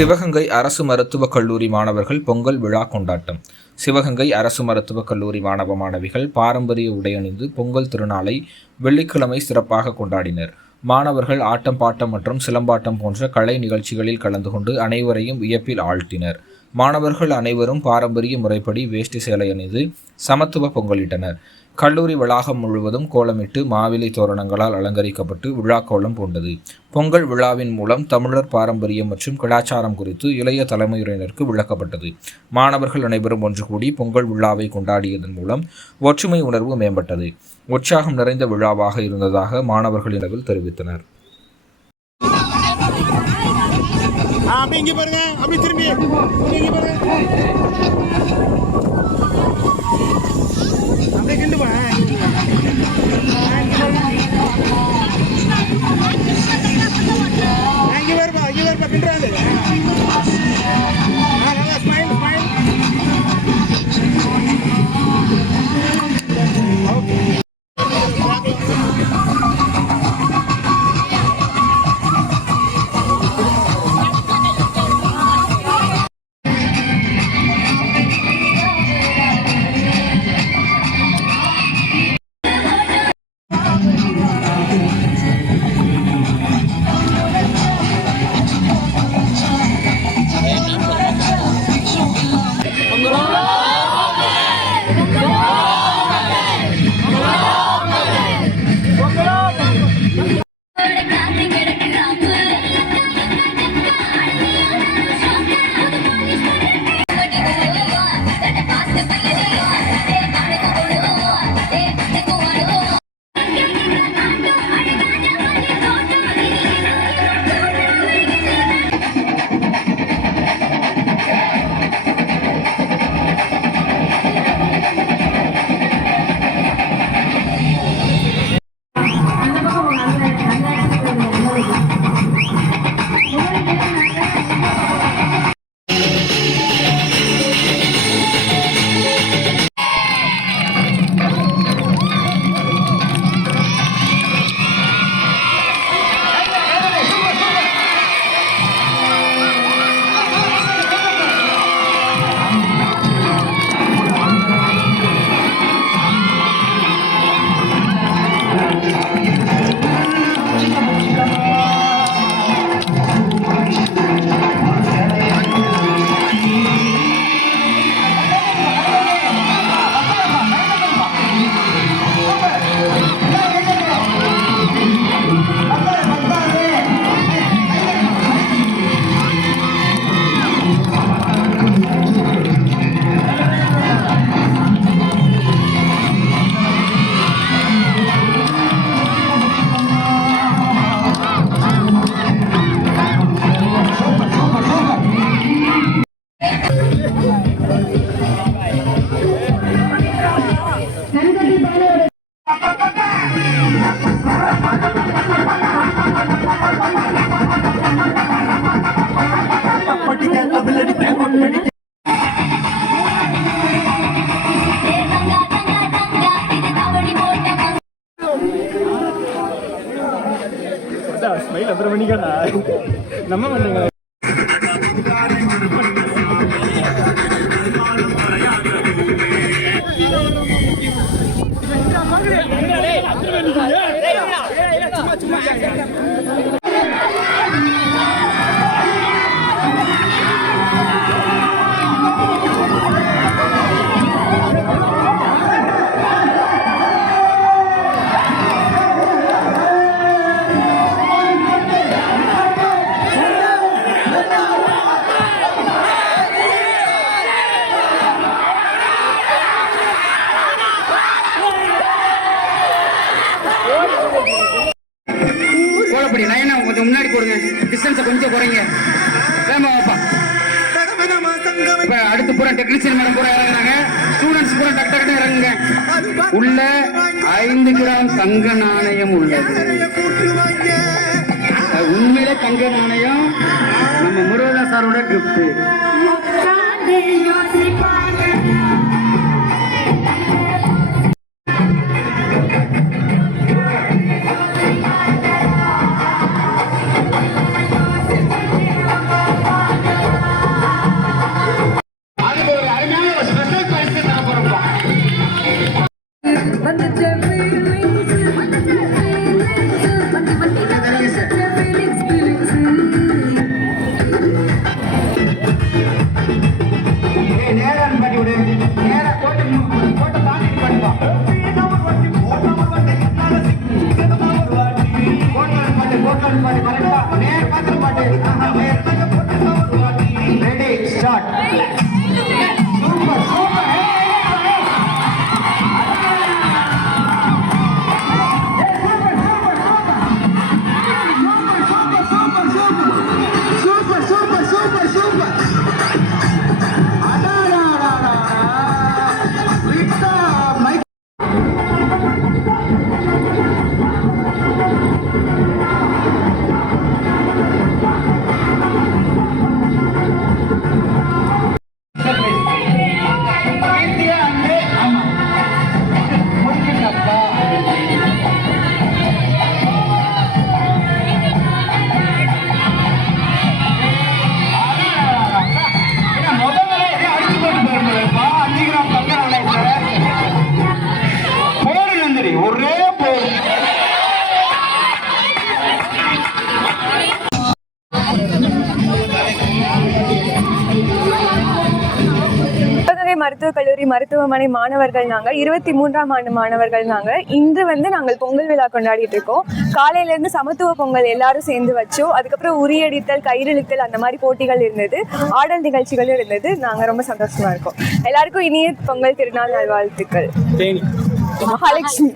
சிவகங்கை அரசு மருத்துவக் கல்லூரி மாணவர்கள் பொங்கல் விழா கொண்டாட்டம். சிவகங்கை அரசு மருத்துவக் கல்லூரி மாணவ மாணவிகள் பாரம்பரிய உடையணிந்து பொங்கல் திருநாளை வெள்ளிக்கிழமை சிறப்பாக கொண்டாடினர். மாணவர்கள் ஆட்டம், பாட்டம் மற்றும் சிலம்பாட்டம் போன்ற கலை நிகழ்ச்சிகளில் கலந்து கொண்டு அனைவரையும் வியப்பில் ஆழ்த்தினர். மாணவர்கள் அனைவரும் பாரம்பரிய முறைப்படி வேஷ்டி சேலை அணிந்து சமத்துவ பொங்கலிட்டனர். கல்லூரி வளாகம் முழுவதும் கோலமிட்டு மாவிலை தோரணங்களால் அலங்கரிக்கப்பட்டு விழா கோலம் பூண்டது. பொங்கல் விழாவின் மூலம் தமிழர் பாரம்பரியம் மற்றும் கலாச்சாரம் குறித்து இளைய தலைமுறையினருக்கு விளக்கப்பட்டது. மாணவர்கள் அனைவரும் ஒன்று கூடி பொங்கல் விழாவை கொண்டாடியதன் மூலம் ஒற்றுமை உணர்வு மேம்பட்டது. உற்சாகம் நிறைந்த விழாவாக இருந்ததாக மாணவர்களின் தெரிவித்தனர். நம்ம பண்ணுங்க. கோலப்படி லைனா கொஞ்சம் முன்னாடி போடுங்க, டிஸ்டன்ஸை கொஞ்சம் குறைங்க. வேமாப்பா. இப்ப அடுத்து பூரா டெக்னீஷியன் மேடம் பூரா இறங்குறாங்க. ஸ்டூடெண்ட்ஸ் பூரா டக்கு டக்கு இறங்குங்க. உள்ள 5 கிராம் தங்க நாணயம் உள்ளது. உண்மையிலே தங்க நாணயம் நம்ம முருகதா சாரோட gift. Ready start. Super super. Super super super super. விட்டா மைக். ஒரே போர். சிவகங்கை மருத்துவக் கல்லூரி மருத்துவமனை மாணவர்கள் நாங்கள் 23ஆம் ஆண்டு மாணவர்கள் நாங்கள். இன்று வந்து நாங்கள் பொங்கல் விழா கொண்டாடிட்டு இருக்கோம். காலையிலேருந்து சமத்துவ பொங்கல் எல்லாரும் சேர்ந்து வச்சோம். அதுக்கப்புறம் உரியடித்தல், கயிறிழுத்தல் அந்த மாதிரி போட்டிகள் இருந்தது. ஆடல் நிகழ்ச்சிகளும் இருந்தது. நாங்கள் ரொம்ப சந்தோஷமா இருக்கோம். எல்லாருக்கும் இனிய பொங்கல் திருநாள் நல்வாழ்த்துக்கள். மகாலட்சுமி.